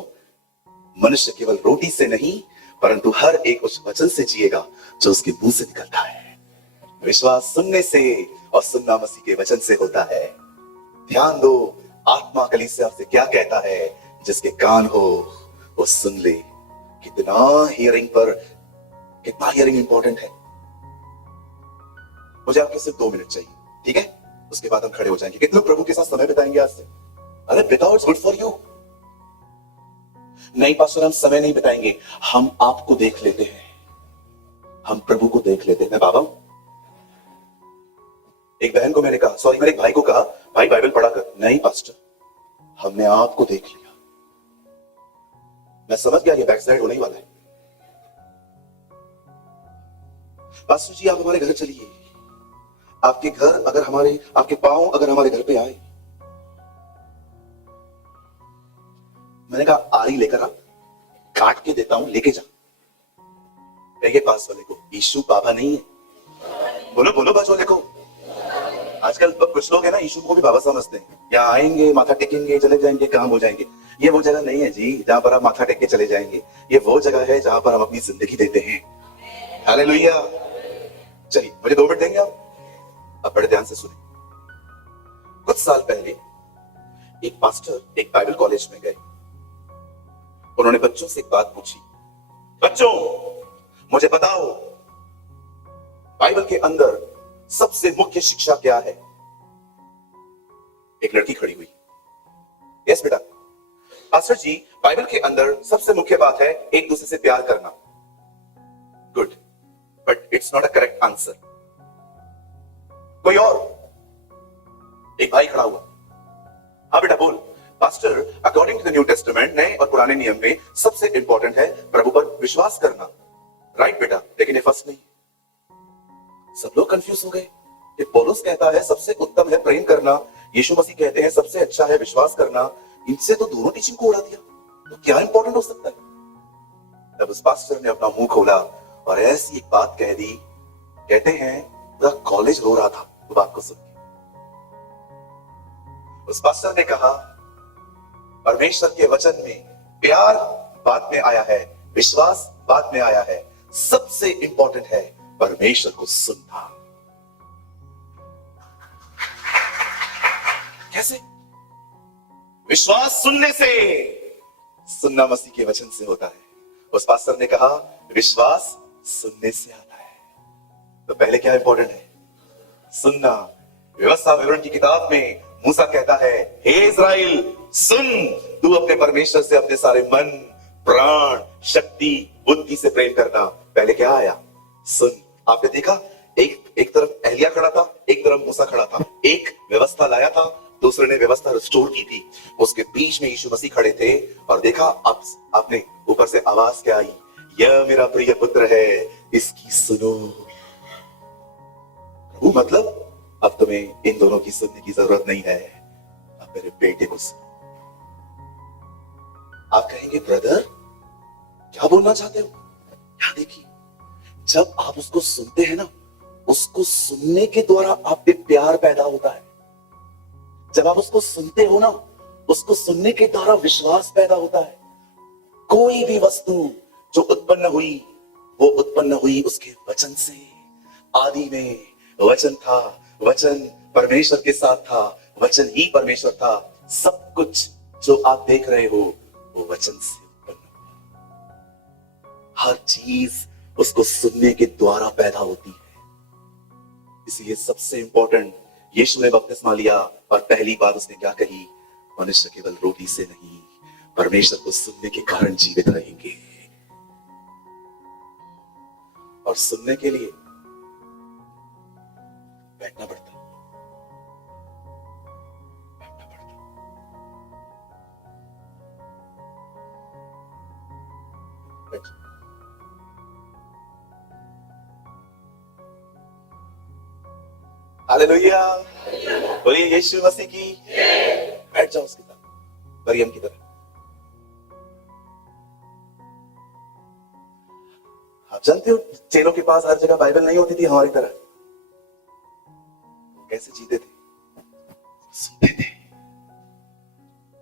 मनुष्य केवल रोटी से नहीं परंतु हर एक उस वचन से जिएगा जो उसके मुंह से निकलता है। विश्वास सुनने से और सुनना मसीह के वचन से होता है। ध्यान दो आत्मा कलीसिया से क्या कहता है, जिसके कान हो वो सुन ले। कितना हियरिंग इंपॉर्टेंट है। मुझे आपके सिर्फ 2 मिनट चाहिए, ठीक है? उसके बाद हम खड़े हो जाएंगे। कितने प्रभु के साथ समय बिताएंगे आज से? अरे बिताओ, इट्स गुड फॉर यू। नहीं पास्टर हम समय नहीं बिताएंगे, हम आपको देख लेते हैं, हम प्रभु को देख लेते हैं। मैं बाबा एक बहन को मैंने कहा, मेरे एक भाई को कहा, भाई बाइबल पढ़ा कर। नहीं पास्टर हमने आपको देख लिया। मैं समझ गया ये बैकसाइड होने ही वाला है। पास्टर जी आप हमारे घर चलिए, आपके घर अगर आपके पांव अगर हमारे घर पे आए। मैंने कहा आरी लेकर आ, काट के देता हूं, लेके जा। कहिए पास वाले को यीशु बाबा नहीं है। बोलो बोलो पास वाले को। आजकल कुछ लोग है ना यीशु को भी बाबा समझते हैं। यहाँ आएंगे, माथा टेकेंगे, चले जाएंगे, काम हो जाएंगे। ये वो जगह नहीं है जी जहां पर आप माथा टेक के चले जाएंगे। ये वो जगह है जहां पर हम अपनी जिंदगी देते हैं। हालेलुया। चलिए मुझे 2 मिनट देंगे आप? अब बड़े ध्यान से सुनिए। कुछ साल पहले एक पास्टर एक बाइबल कॉलेज में गए। उन्होंने बच्चों से एक बात पूछी, बच्चों मुझे बताओ बाइबल के अंदर सबसे मुख्य शिक्षा क्या है? एक लड़की खड़ी हुई, यस बेटा। पास्टर जी, बाइबल के अंदर सबसे मुख्य बात है एक दूसरे से प्यार करना। Good, but it's not a correct answer. कोई और? एक भाई खड़ा हुआ, हाँ बेटा बोल। Pastor, according to the New Testament, नए और पुराने नियम में सबसे इंपॉर्टेंट है प्रभु पर विश्वास करना। राइट बेटा, लेकिन ये फर्स्ट नहीं। सब लोग कंफ्यूज हो गए कि पौलुस कहता है सबसे उत्तम है प्रेम करना, यीशु मसीह कहते हैं सबसे अच्छा है विश्वास करना। इनसे तो दोनों टीचिंग को उड़ा दिया, तो क्या इंपॉर्टेंट हो सकता है? तब उस पास्टर ने अपना मुंह खोला और ऐसी एक बात कह दी, कहते हैं पूरा कॉलेज रो रहा था वो बात को सुन के। उस पास्टर ने कहा, परमेश्वर के वचन में प्यार बाद में आया है, विश्वास बाद में आया है, सबसे इंपॉर्टेंट है परमेश्वर को सुनना। कैसे? विश्वास सुनने से, सुनना मसीह के वचन से होता है। उस पास्टर ने कहा विश्वास सुनने से आता है। तो पहले क्या इंपॉर्टेंट है? सुनना। व्यवस्था विवरण की किताब में मूसा कहता है, हे इस्राएल सुन, तू अपने परमेश्वर से अपने सारे मन, प्राण, शक्ति, बुद्धि से प्रेम करना। पहले क्या आया? सुन। आपने देखा, एक तरफ एलिया खड़ा था, एक तरफ मूसा खड़ा था। एक व्यवस्था लाया था, दूसरे ने व्यवस्था रिस्टोर की थी। उसके बीच में यीशु मसीह खड़े थे और देखा आपने ऊपर से आवाज क्या आई, यह मेरा प्रिय पुत्र है, इसकी सुनो। वो मतलब अब तुम्हें इन दोनों की सुनने की जरूरत नहीं है, अब मेरे बेटे को सुनो। आप कहेंगे ब्रदर क्या बोलना चाहते हो? क्या देखिए, जब आप उसको सुनते हैं ना, उसको सुनने के द्वारा आप पे प्यार पैदा होता है। जब आप उसको सुनते हो ना, उसको सुनने के द्वारा विश्वास पैदा होता है। कोई भी वस्तु जो उत्पन्न हुई, वो उत्पन्न हुई उसके वचन से। आदि में वचन था, वचन परमेश्वर के साथ था, वचन ही परमेश्वर था। सब कुछ जो आप देख रहे हो वो वचन से उत्पन्न हुआ। हर चीज उसको सुनने के द्वारा पैदा होती है। इसलिए सबसे इंपॉर्टेंट, यीशु ने बपतिस्मा लिया और पहली बात उसने क्या कही? मनुष्य केवल रोटी से नहीं, परमेश्वर को सुनने के कारण जीवित रहेंगे। और सुनने के लिए बैठना पड़ता, बैठना पड़ता। बैठ। हालेलुया, बोलिए यीशु मसीह की। बैठ जाओ उसके साथ मरियम की तरह। आप जानते हो चेलों के पास हर जगह बाइबल नहीं होती थी हमारी तरह। कैसे जीते थे? सुनते थे।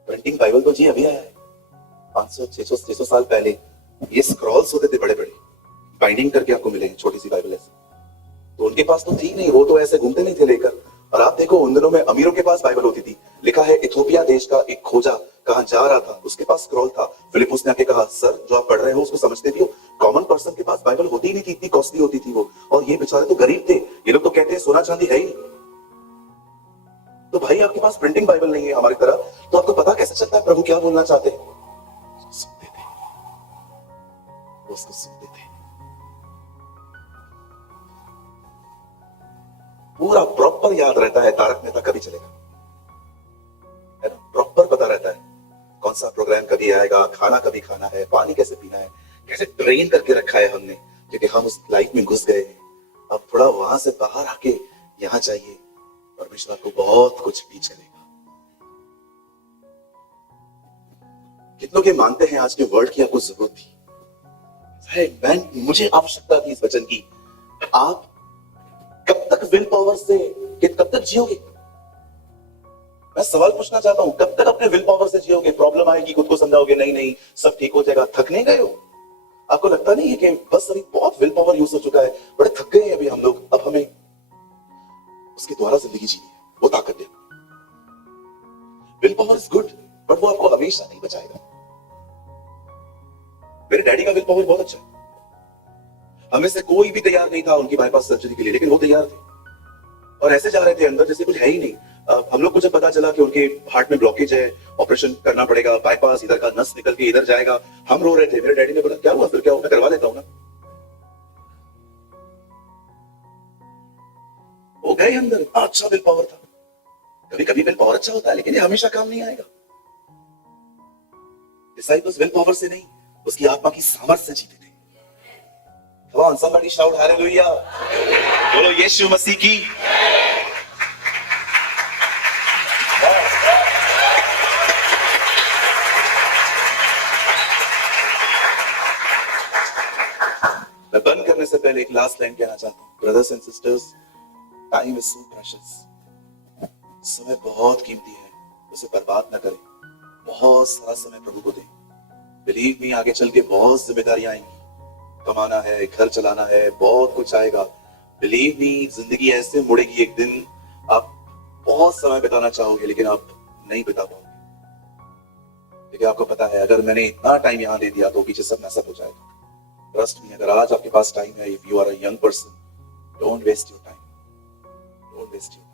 प्रिंटिंग बाइबल तो जी अभी आया है, 500 600 साल पहले ये स्क्रॉल्स होते थे बड़े बड़े, बाइंडिंग करके आपको मिलेंगे, छोटी सी बाइबल ऐसे। तो उनके पास तो थी नहीं, वो तो ऐसे घूमते नहीं थे लेकर। और आप देखो उन दिनों में अमीरों के पास बाइबल होती थी। लिखा है इथोपिया देश का एक खोजा कहां जा रहा था, उसके पास स्क्रॉल था। फिलिपुस ने आके कहा, सर जो आप पढ़ रहे हो उसको समझते भी हो? कॉमन पर्सन के पास बाइबल होती ही नहीं थी, इतनी कॉस्टली होती थी वो। और ये बेचारे तो गरीब थे, ये लोग तो कहते हैं सोना चांदी है ही नहीं। तो भाई आपके पास प्रिंटिंग बाइबल नहीं है हमारी तरह, तो आपको पता कैसे चलता है प्रभु क्या बोलना चाहते हैं? सुनते थे, उसको सुनते थे। पूरा प्रॉपर याद रहता है, तारक मेहता कभी चलेगा, है ना? प्रॉपर पता रहता है कौन सा प्रोग्राम कभी आएगा, खाना कभी खाना है, पानी कैसे पीना है, कैसे ट्रेन करके रखा है हमने, क्योंकि हम उस लाइफ में घुस गए हैं। अब थोड़ा वहां से बाहर आके यहां चाहिए, परमेश्वर आपको बहुत कुछ टीच करेगा। कितनों के मानते हैं आज के वर्ल्ड की आपको जरूरत थी? मुझे आवश्यकता थी इस वचन की। आप कब तक विल पावर से, कब तक जियोगे? मैं सवाल पूछना चाहता हूं, कब तक अपने विल पावर से जियोगे? प्रॉब्लम आएगी, खुद को समझाओगे, नहीं नहीं सब ठीक हो जाएगा। थक नहीं गए हो? आपको लगता नहीं है कि बस अभी बहुत विल पावर यूज हो चुका है, बड़े थक गए हैं अभी हम लोग, अब हमें उसके द्वारा जिंदगी जीनी है, वो ताकत है। Will power is good, but वो आपको हमेशा नहीं बचाएगा। मेरे डैडी का विल पावर बहुत अच्छा है। हमें से कोई भी तैयार नहीं था उनकी बाईपास सर्जरी के लिए, लेकिन वो तैयार थे और ऐसे जा रहे थे अंदर जैसे कुछ है ही नहीं। हम लोग को जब पता चला कि उनके हार्ट में ब्लॉकेज है, ऑपरेशन करना पड़ेगा, बाईपास इधर का नस निकल के इधर जाएगा, हम रो रहे थे। मेरे डैडी ने बोला क्या हुआ, फिर क्या हुआ, मैं करवा लेता हूं ना। वो गए अंदर, अच्छा विल पावर था। कभी कभी विल पावर अच्छा होता है, लेकिन ये हमेशा काम नहीं आएगा। डिसाइपल्स विल पावर से नहीं, उसकी आत्मा की सामर्थ्य से जीते थे। Come on, somebody shout hallelujah. बोलो यीशु मसीह की। मैं बंद करने से पहले एक लास्ट लाइन कहना चाहता हूं। Brothers and sisters, time is so precious. समय बहुत कीमती है, उसे बर्बाद ना करें। बहुत सारा समय प्रभु को दें। बिलीव मी, आगे चल के बहुत जिम्मेदारियां आएंगी। कमाना है, घर चलाना है, बहुत कुछ आएगा। बिलीव मी, जिंदगी ऐसे मुड़ेगी एक दिन, आप बहुत समय बिताना चाहोगे लेकिन आप नहीं बिता पाओगे। लेकिन आपको पता है, अगर मैंने इतना टाइम यहां दे दिया तो पीछे सब मैसअप हो जाएगा। ट्रस्ट मी, अगर आज आपके पास टाइम है, if you are a young person, don't waste your time, don't waste your